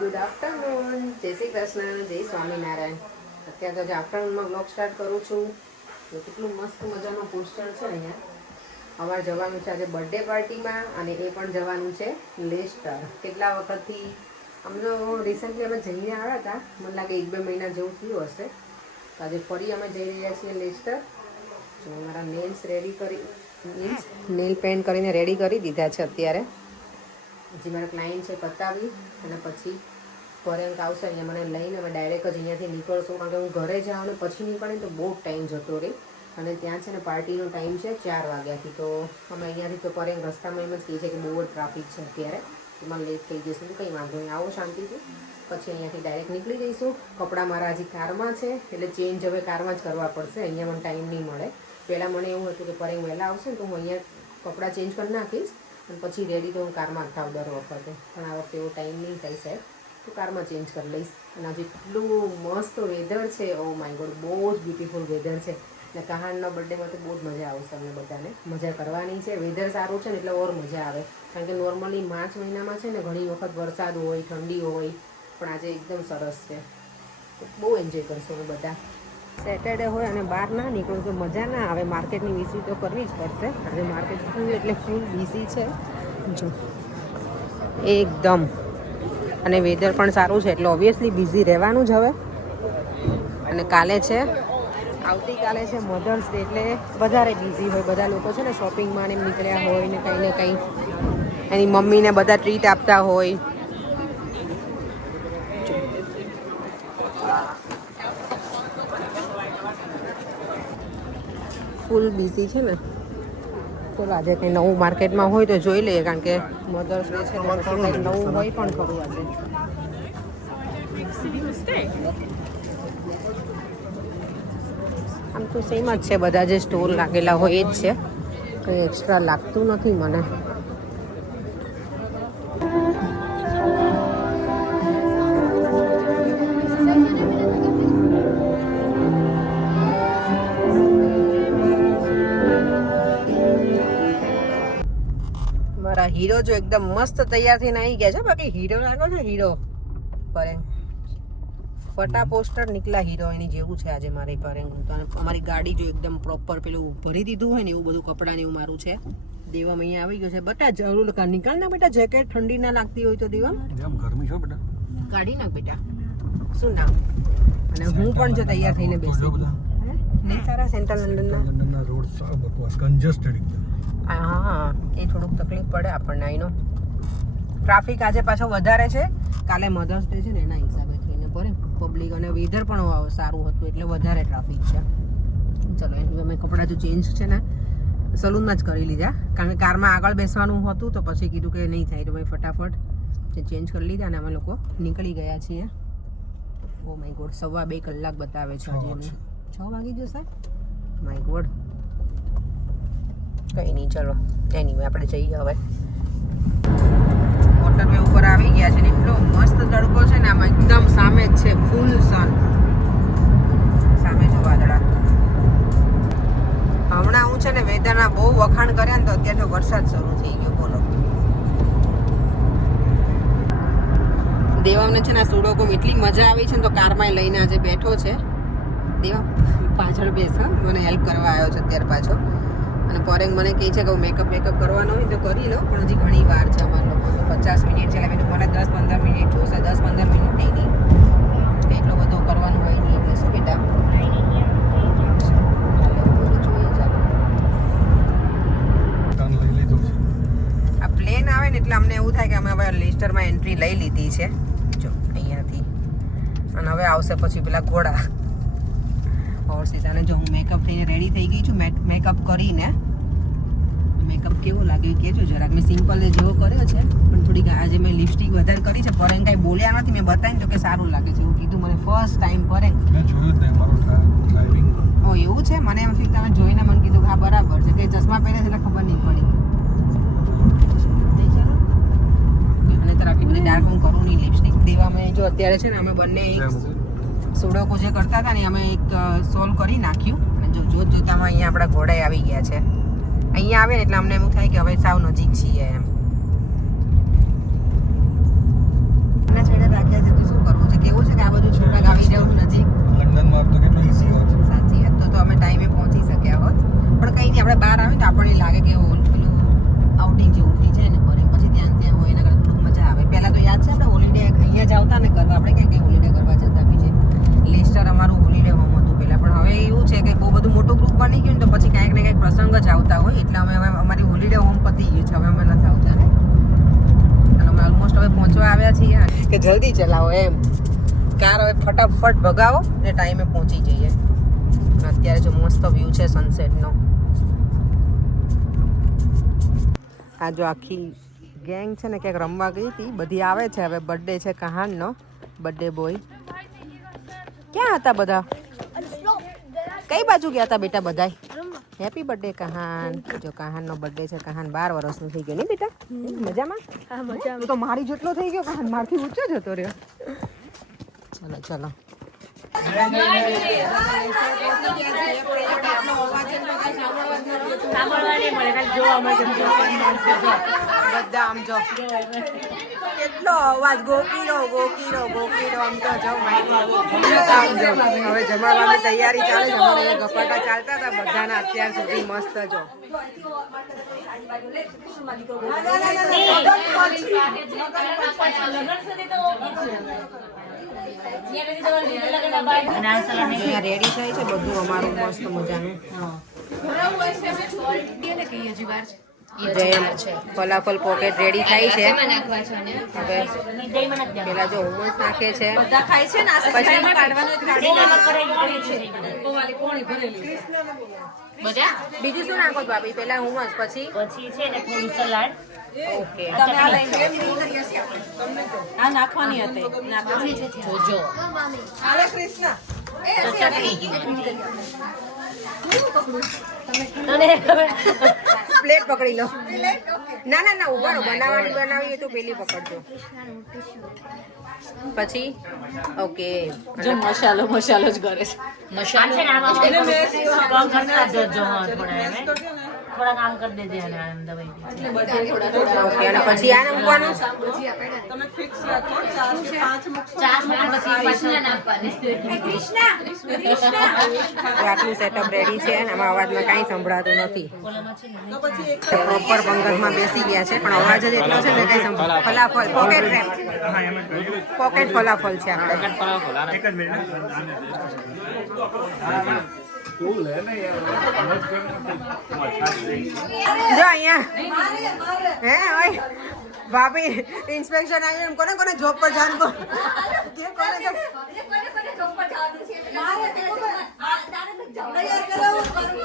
Good afternoon, જય શ્રી કૃષ્ણ, જય સ્વામિનારાયણ. અત્યારે તો જે આફ્ટરનૂનમાં બ્લોગ સ્ટાર્ટ કરું છું. તો કેટલું મસ્ત મજાનું પોસ્ટર છે અહીંયા. અમારે જવાનું છે આજે બર્થડે પાર્ટીમાં અને એ પણ જવાનું છે લેસ્ટર. કેટલા વખતથી અમને રિસેન્ટલી અમે જઈને આવ્યા હતા, મને લાગે 1-2 મહિના જેવું થયું હશે. તો આજે ફરી અમે જઈ રહ્યા છીએ લેસ્ટર. જો મારા નેલ્સ રેડી કરી નેલ પેન્ટ કરીને રેડી કરી દીધા છે અત્યારે. હજી મારા ક્લાયન્ટ છે પતાવી અને પછી ફોરેન્ક આવશે અહીંયા મને લઈને અમે ડાયરેક્ટ જ અહીંયાથી નીકળશું. કારણ કે હું ઘરે જાઉં ને પછી નીકળીને તો બહુ ટાઈમ જતો રહે અને ત્યાં છે ને પાર્ટીનો ટાઈમ છે 4 વાગ્યાથી. તો અમે અહીંયાથી તો ફોરેન્ક રસ્તામાં એમ જ કહીએ છીએ કે બહુ જ ટ્રાફિક છે અત્યારે, એમાં લેટ થઈ જશે. કંઈ વાંધો નહીં, આવો શાંતિથી. પછી અહીંયાથી ડાયરેક્ટ નીકળી જઈશું. કપડાં મારા હજી કારમાં છે એટલે ચેન્જ હવે કારમાં જ કરવા પડશે, અહીંયા મને ટાઈમ નહીં મળે. પહેલાં મને એવું હતું કે ફોરેન્ક વહેલા આવશે ને તો હું અહીંયા કપડાં ચેન્જ કરી નાખીશ અને પછી રેડી તો હું કારમાં થાવ દર વખતે. પણ આ વખતે એવો ટાઈમ નહીં થાય સાહેબ, તો કારમાં ચેન્જ કરી લઈશ. અને આજે એટલું મસ્ત વેધર છે, ઓ માય ગોડ, બહુ જ બ્યુટીફુલ વેધર છે. અને કહાનના બર્થડેમાં તો બહુ જ મજા આવશે, અમને બધાને મજા કરવાની છે. વેધર સારું છે ને એટલે ઓર મજા આવે. કારણ કે નોર્મલી માર્ચ મહિનામાં છે ને ઘણી વખત વરસાદ હોય, ઠંડી હોય, પણ આજે એકદમ સરસ છે. તો બહુ એન્જોય કરશું અમે બધા. સેટરડે હોય અને બહાર ના નીકળું તો મજા ના આવે. માર્કેટની વિઝિટ તો કરવી જ પડશે. આજે માર્કેટ ફૂલ એટલે ફૂલ બિઝી છે જો એકદમ. અને વેધર પણ સારું છે એટલે ઓબ્વિયસલી બિઝી રહેવાનું જ હવે. અને કાલે છે, આવતીકાલે છે મધર્સ ડે એટલે વધારે બિઝી હોય. બધા લોકો છે ને શોપિંગમાં ને નીકળ્યા હોય ને કંઈ ને કંઈ એની મમ્મીને બધા ટ્રીટ આપતા હોય. ફૂલ બિઝી છે ને. ચલો આજે કંઈ નવું માર્કેટમાં હોય તો જોઈ લઈએ, કારણ કે મધર્સ ડે છે ને પછી કંઈક નવું હોય પણ ખરું આજે. આમ તો સેમ જ છે, બધા જે સ્ટોર લાગેલા હોય એ જ છે, કંઈ એક્સ્ટ્રા લાગતું નથી મને. મારા હીરો જો એકદમ મસ્ત તૈયાર થઈને આવી ગયા છે. બાકી હીરો લાગો છે, હીરો પરેંગ ફટા પોસ્ટર નીકળ્યા હીરો એની જેવું છે આજે મારી પરેંગ. તો અમારી ગાડી જો એકદમ પ્રોપર પેલું ભરી દીધું હોય ને એવું બધું કપડાં ને એવું મારું છે. દેવમ અહીંયા આવી ગયો છે. બટા જરૂર નીકળ ના બેટા, જેકેટ ઠંડી ના લાગતી હોય તો. દેવમ ગરમી છો બેટા, કાઢી નાખ બેટા. શું નામ? અને હું પણ જો તૈયાર થઈને બેસી નહીં સારા સેન્ટ્રલ લંડનના રોડ બકવાસ કન્જસ્ટેડ એકદમ. હા, એ થોડુંક તકલીફ પડે આપણને. આઈનો ટ્રાફિક આજે પાછો વધારે છે. કાલે મધર્સ ડે છે ને એના હિસાબે થઈને પડે પબ્લિક, અને વેધર પણ સારું હતું એટલે વધારે ટ્રાફિક છે. ચલો એની અમે કપડાં જો ચેન્જ છે ને સલૂનમાં જ કરી લીધા, કારણ કે કારમાં આગળ બેસવાનું હતું તો પછી કીધું કે નહીં થાય તો ભાઈ ફટાફટ ચેન્જ કરી લીધા અને અમે લોકો નીકળી ગયા છીએ. ઓ માય ગોડ, 2.25 કલાક બતાવે છે હજી. અમને 6 વાગી જશે. માય ગોડ, કંઈ નહીં, ચલો એની આપણે જઈએ હવે. વોટરવે ઉપર આવી ગયા છે ને એટલો મસ્ત તડકો છે ને, આમાં એકદમ સામે જ છે ફૂલ સન. સામે જો વાદળા. હમણાં હું છે ને વેધરના બહુ વખાણ કર્યા ને તો અત્યારે તો વરસાદ શરૂ થઈ ગયો. બોલો, દેવામને છે ને સુડોકો એટલી મજા આવી છે ને તો કારમાં લઈને આજે બેઠો છે. દેવા પાછળ બેસ, મને હેલ્પ કરવા આવ્યો છે અત્યારે પાછો. અને પોરેંગ મને કહે છે કે મેકઅપ કરવાનો હોય તો કરી લો, પણ હજી ઘણી વાર છે અમારા લોકો. 50 મિનિટ છે એટલે મને 10-15 મિનિટ જોશે. 10-15 મિનિટ નહીં, એટલો બધો કરવાનું હોય નહીં. એટલે શું બેટા, આ પ્લેન આવે ને એટલે અમને એવું થાય કે અમે હવે લેસ્ટરમાં એન્ટ્રી લઈ લીધી છે જો અહીંયાથી. અને હવે આવશે પછી પેલા ઘોડા હોર્સીસ. અને જો હું મેકઅપ થઈને રેડી થઈ ગઈ છું, મેકઅપ કરીને. મેકઅપ કેવો લાગે કહેજો જરાક. મેં સિમ્પલ જેવો કર્યો છે પણ થોડીક આજે મેં લિપસ્ટિક વધારે કરી છે. પરેંગ કાંઈ બોલ્યા નથી, મેં બતાવીને તો કે સારું લાગે છે એવું કીધું મને ફર્સ્ટ ટાઈમ. પરેંગ ઓ એવું છે, મને એમ થયું તમે જોઈને મને કીધું હા બરાબર છે, કે ચશ્મા પહેરે છે એટલે ખબર નહીં પડી. અને તર આટલી બધી ડાર્ક હું કરું નહીં લિપસ્ટિક. દેવામાં જો અત્યારે છે ને અમે બંને સુડોકો જે કરતા હતા ને અમે એક સોલ્વ કરી નાખ્યું. અને જો જોતામાં અહીંયા આપણા ઘોડાએ આવી ગયા છે. અહીંયા આવે ને એટલે અમને એવું થાય કે હવે સાવ નજીક છીએ એમ. છેડે રાખ્યા કરવા આપણે ક્યાં હોલિડે કરવા જતા બી છે. લેસ્ટર અમારું હોલિડે હોમ હતું પહેલાં, પણ હવે એવું છે કે બહુ બધું મોટું ગ્રુપ બની ગયું ને તો પછી કાંઈક ને કાંઈક પ્રસંગ જ આવતા હોય એટલે અમે હવે અમારી હોલિડે હોમ પતી ગયું છે, હવે અમે નથી આવતા ને. અને અમે ઓલમોસ્ટ હવે પહોંચવા આવ્યા છીએ કે જલ્દી ચલાવો એમ, કાર હવે ફટાફટ ભગાવો ને ટાઈમે પહોંચી જઈએ. અત્યારે જો મસ્ત વ્યૂ છે સનસેટનો. આ જો આખી ગેંગ છે ને ક્યાંક રમવા ગઈ હતી, બધી આવે છે. હવે બર્થડે છે કહાનનો, બર્થડે બોય. ક્યાં હતા બધા? કઈ બાજુ ગયા હતા બેટા બધા? Happy birthday Kahan. જો કહાનનો બર્થડે છે, કહાન 12 વર્ષનું થઈ ગયો ને બેટા? મજામાં? હા મજામાં. તું તો મારી જેટલો થઈ ગયો, કહાન મારથી ઊંચો જતો રહ્યો. ચલો ચલો. બધા આમ જો કેટલો અવાજ, ગોકીરો ગોકીરો ગોકીરો. આમ તો જો હવે જમાવાની તૈયારી ચાલે છે. અમારે ગપાટા ચાલતા હતા બધાના અત્યાર સુધી મસ્ત. જો રેડી થાય છે બધું અમારું મસ્ત મજાનું. ફલાફલ પોકેટ રેડી થાય છે. હવે પેલા જો હુમસ નાખે છે. બીજું શું નાખો ભાભી? પેલા હુમસ, પછી છે ને થોડું સલાડ. ઓકે. આ નાખવાની હતી. જોજો. પ્લેટ પકડી લો. ના ના ના, ઉભા રહો. બનાવી તો પેલી પકડજો. પછી ઓકે. જો મસાલો જ કરે છે. મસાલો છે ને આમાં થોડા કામ કરી દેજે અને આમ દબાઈ ઓકે. અને પછી આને મૂકવાનું. આટલું સેટઅપ રેડી છે. આમાં અવાજમાં કાંઈ સંભળાતું નથી. પ્રોપર પંગતમાં બેસી ગયા છે, પણ અવાજ જ એટલો છે ને કઈ સંભળાતું. Falafel pocket wrap, pocket falafel છે આપણે. જો અહીંયા હે ઓય ભાભી ઇન્સ્પેક્શન આવ્યું. કોને કોને જોબ પર જવાનું?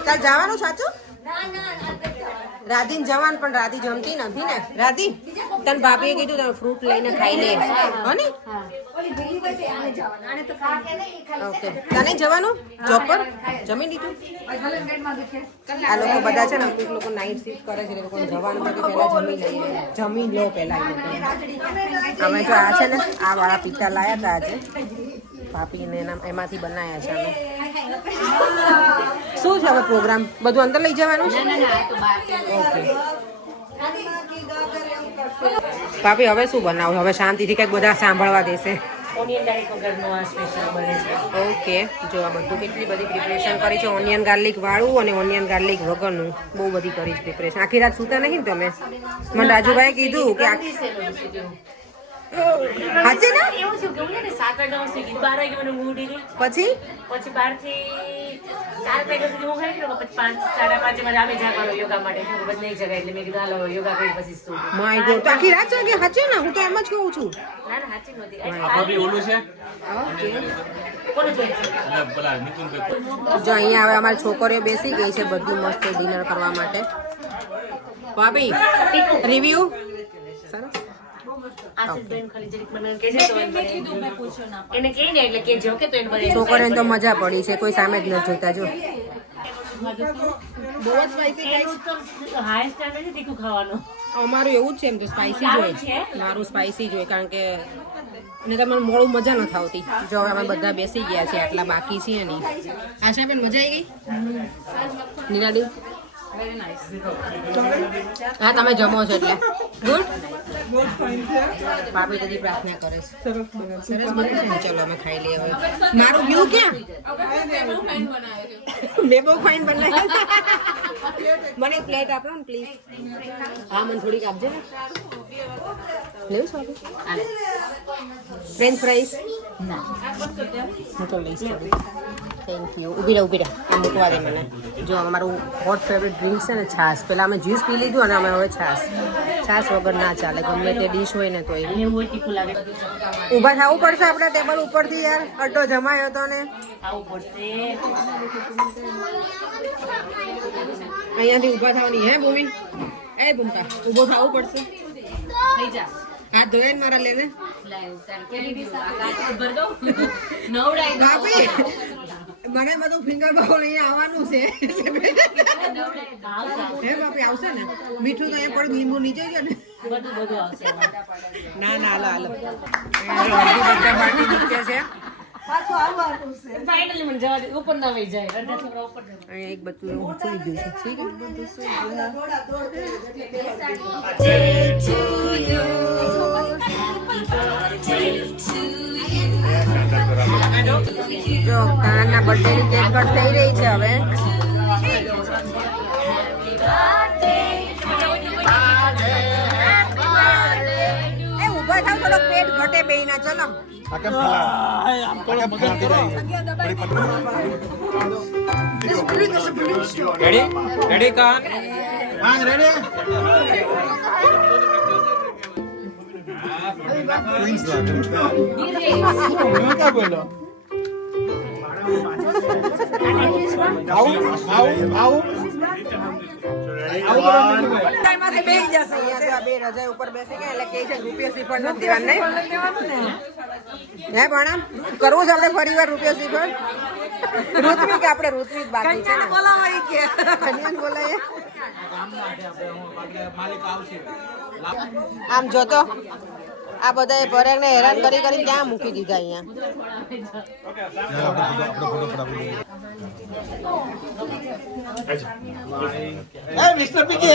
ચાલ જવાનું સાચું? રાધીને જવાનું, પણ રાધી જમતી નથી ને. રાધી તને ભાભીએ કીધું તમે ફ્રૂટ લઈને ખાઈ લે હો ને. ઓકે. તને જવાનું જોબ પર? જમી લીધું? આ લોકો બધા છે ને, અમુક લોકો નાઇટ શિફ્ટ કરે છે, એ લોકોને જવાનું હોય તો પહેલા જમી લો પહેલા. અમે જો આ છે ને આ વાળા પિત્તા લાયા હતા આજે ભાભીને, એમાંથી બનાવ્યા છે અમે. શું છે હવે પ્રોગ્રામ? બધું અંદર લઈ જવાનું છે? ઓકે. ભાભી હવે શું બનાવું? હવે શાંતિથી કંઈક બધા સાંભળવા દેશે. ઓનિયન ગાર્લિક વગરનું આ સ્પેશિયલ બને છે. ઓકે. જો આ બધું કેટલી બધી પ્રિપરેશન કરી છે. ઓનિયન ગાર્લિક વાળું અને ઓનિયન ગાર્લિક વગરનું બહુ બધી કરી છે પ્રિપરેશન. આખી રાત સૂતા નહીં ને તમે? મને રાજુભાઈ કીધું કે હાચે ને એવું થયું કે હું ને 7-8 વર્ષ થઈ ગઈ. 12 વાગે મને ઊંઘ ઉડી ગઈ. પછી 12 થી 4 વાગ્યા સુધી હું ખાઈ ગયો. પછી 5-5:30 મને અમે જવાનું યોગા માટે. બધી નહીં જગાય એટલે મેં કીધું હાલો યોગા કરી પછી શું. My God. તો આખી રાત જાગે? હાચે ને? હું તો એમ જ કહું છું. ના ના સાચી નહોતી. ઓકે. કોને જોઈએ છે? જો અહીંયા હવે અમારી છોકરીઓ બેસી ગઈ છે બધું મસ્ત ડિનર કરવા માટે. ભાભી રિવ્યુ સરસ. આશીષબેન ખાલી જરીક મને કહે છે તો એને કહે ને એટલે કે જો કે તો એને બને. છોકરીને તો મજા પડી છે, કોઈ સામે જ ન જોતા. જો હાઈ સ્ટાન્ડર્ડ છે તીખું ખાવાનું. અમારું એવું જ છે. એમ તો સ્પાઇસી જોઈએ છે. મારું સ્પાઇસી જોઈએ કારણ કે અને તમને મોડું મજા નથી આવતી. જો હવે અમે બધા બેસી ગયા છીએ, આટલા બાકી છીએ નહીં. આશાબેન મજા આવી ગઈ? નીલાડી હા તમે જમો છો એટલે ગુડ. ભાભી હજી પ્રાર્થના કરે છે. સરસ બને છે ને. ચલો અમે ખાઈ લઈએ હવે. મારું વ્યૂ ક્યાં? મેં બહુ ફાઇન બનાવ્યા. મને પ્લેટ આપો ને પ્લીઝ. હા મને થોડીક આપજો ને. લેવું છે ફ્રેન્ચ ફ્રાઈસ? ના હું તો લઈશ થોડી. Thank you. ઊભી રહે આ મૂકવા દે મને. જો અમારું હોટ ફેવરેટ ડ્રિંક છે ને છાશ. પહેલાં અમે જ્યુસ પી લીધું અને અમે હવે છાશ વગર ના ચાલે ગમે તે ડીશ હોય ને તોય. ઊભા થવું પડશે આપણા ટેબલ ઉપરથી યાર. અડ્ડો જમાયો હતો ને અહીંયાથી ઊભા થવાની હે ભૂમિ? એ ભૂમકા ઊભો થવું પડશે. હાથ ધોયા ને મારા લેને. ભાભી મને બધું ફિંગર બાઉલ અહીંયા આવવાનું છે. હે બાપી આવશે ને? મીઠું તો અહીંયા પડી લીંબુ નીચે ગયો ને. ના ના હાલો હાલો. બધા પાર્ટી નીચે છે. અહીંયા એક બધું એવું સુઈ ગયું છે. જો કાના બર્થડે ની કેક કટ થઈ રહી છે હવે. એ ઊભા થાવ થોડો પેટ ઘટે બેયના. ચલો રેડી કાન રેડી क्या बोलो બે રજા ઉપર બેસી ગયા એટલે કે છે રૂપિયા શ્રીફળ નથી દેવાનું નહીં. હે ભણા કરવું છે આપણે ફરી વાર રૂપિયા શ્રીફળ? ઋત્વિક આપણે ઋત્વિક બાકી છે ને બોલાય. આમ જોતો આ બધા પરેગને હેરાન કરી કરી ક્યાં મૂકી દીધા અહીંયા. मिस्टर पीके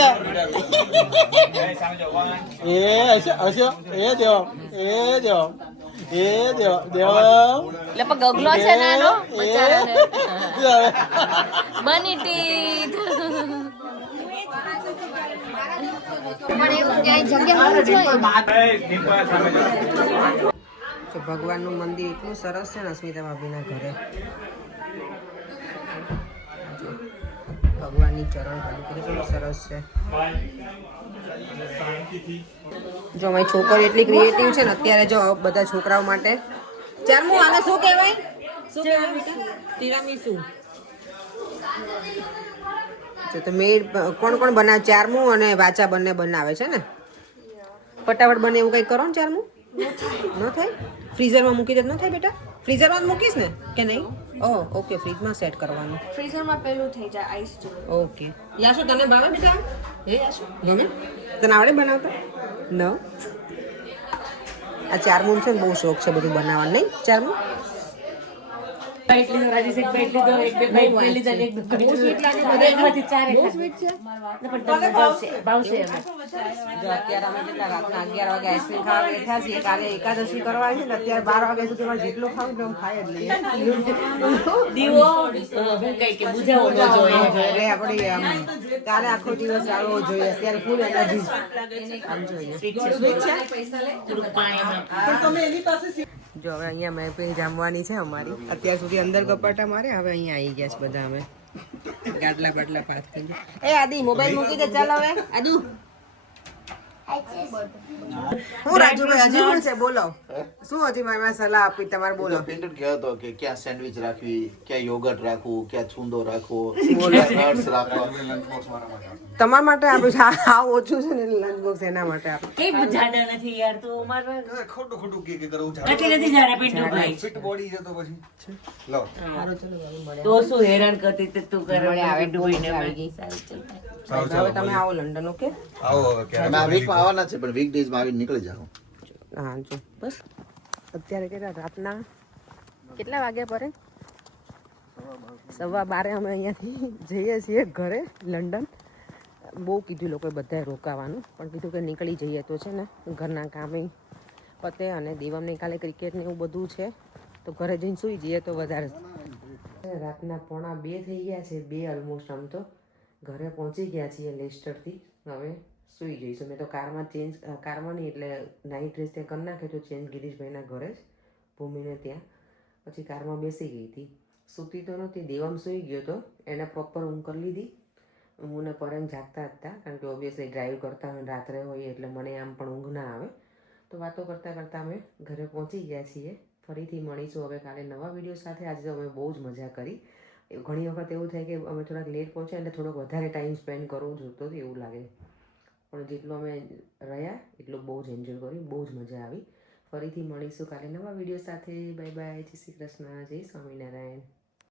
ગગલો છે નાનો બની ટીથ. ભગવાનનું મંદિર એટલું સરસ છે ને અસ્મિતા ભાભીના ઘરે. ભગવાનની ચરણ કેટલું સરસ છે. જો મારી છોકરી એટલી ક્રિએટિવ છે ને અત્યારે. જો બધા છોકરાઓ માટે ચારમું આને શું કહેવાય? શું કહેવાય બેટા? તિરામીસુ. તો મેડ કોણ કોણ બનાવે? ચારમું અને વાચા બંને બનાવે છે ને. ફટાફટ બને એવું કંઈક કરો ને. ચારમું ન થાય? ફ્રીઝરમાં મૂકી દે ન થાય બેટા? ફ્રીઝરમાં જ મૂકીશ ને કે નહીં? ઓહ ઓકે ફ્રીજમાં સેટ કરવાનું. ફ્રીઝરમાં પેલું થઈ જાય આઈસ જેવું. ઓકે યાશુ તને ભાવે બેટા? હે યાશુ ગમે? તને આવડે બનાવતા? ન આ ચારમું છે ને બહુ શોખ છે બધું બનાવવાનું. નહીં ચારમું અત્યારે અમે કેટલા રાતના 11 વાગે આઈસ્ક્રીમ ખાવા બેઠા છીએ. કાલે એકાદશી કરવાની છે ને અત્યારે 12 વાગ્યા સુધી અમારે જેટલું ખાવું એટલું ખાઈ જ લઈએ. આપણે કાલે આખો દિવસ ચાલવો જોઈએ. અત્યારે ફૂલ એનર્જી આમ જોઈએ. જો હવે અહીંયા મેં જામવાની છે અમારી. અત્યાર સુધી અંદર કપાટા મારે, હવે અહીંયા આવી ગયા છે બધા અમે. ગાટલા બાટલા પાસ કરી. એ આદિ મોબાઈલ મૂકી દે ચાલ હવે. આદુ હું રાજુભાઈ હજી શું છે બોલો? શું હજી મારી સલાહ આપી તમારે બોલો? પેન્ટર કહેતો કે ક્યાં સેન્ડવિચ રાખવી, ક્યાં યોગર્ટ રાખવું, ક્યાં છુંદો રાખવો, નટ્સ રાખવા. તમારા માટે આપ્યું છે. આ ઓછું છે ને લંચ બોક્સ એના માટે આપ્યું. કઈ જાડા નથી યાર તું અમારે ખોટું ખોટું કે કરવું નથી જાડા પેટનું ભાઈ. ફિટ બોડી છે તો પછી લો તો શું હેરાન કરતી તે તું કરે આવે ડોઈને આવી ગઈ. હવે તમે આવો લંડન. ઓકે આવો કે અમે આ વીકમાં આવવાના છે પણ વીકડેઝમાં આવીને નીકળી જાઓ. હા જો બસ અત્યારે કેટલા રાતના કેટલા વાગ્યા પડે? 12:15 અમે અહીંયાથી જઈએ છીએ ઘરે લંડન. બહુ કીધું લોકોએ બધાએ રોકાવાનું, પણ કીધું કે નીકળી જઈએ તો છે ને ઘરના કામે પતે, અને દેવમને કાલે ક્રિકેટ ને એવું બધું છે તો ઘરે જઈને સૂઈ જઈએ તો વધારે. રાતના 1:45 થઈ ગયા છે, 2 ઓલમોસ્ટ. આમ તો ઘરે પહોંચી ગયા છીએ લેસ્ટરથી. હવે સૂઈ જઈશું. મેં તો કારમાં નહીં એટલે નાઇટ ડ્રેસ ત્યાં કરી નાખ્યો તો ચેન્જ ગિરીશભાઈના ઘરે જ, ભૂમિને ત્યાં. પછી કારમાં બેસી ગઈ હતી. સૂતી તો નહોતી, દેવમ સૂઈ ગયો તો એને પ્રોપર ઊંઘ કરી લીધી. હું ને પરમ જાગતા હતા, કારણ કે ઓબ્વિયસલી ડ્રાઈવ કરતા હોય રાત્રે હોય એટલે મને આમ પણ ઊંઘ ના આવે. તો વાતો કરતાં કરતાં અમે ઘરે પહોંચી ગયા છીએ. ફરીથી મળીશું હવે કાલે નવા વિડીયો સાથે. આજે તો અમે બહુ જ મજા કરી. ઘણી વખત એવું થાય કે અમે થોડાક લેટ પહોંચ્યા એટલે થોડોક વધારે ટાઈમ સ્પેન્ડ કરવો જોતો હતો એવું લાગે, પણ જેટલો અમે રહ્યા એટલું બહુ જ એન્જોય કર્યું, બહુ જ મજા આવી. ફરીથી મળીશું કાલે નવા વિડીયો સાથે. બાય બાય, જય શ્રી કૃષ્ણ, જય સ્વામિનારાયણ.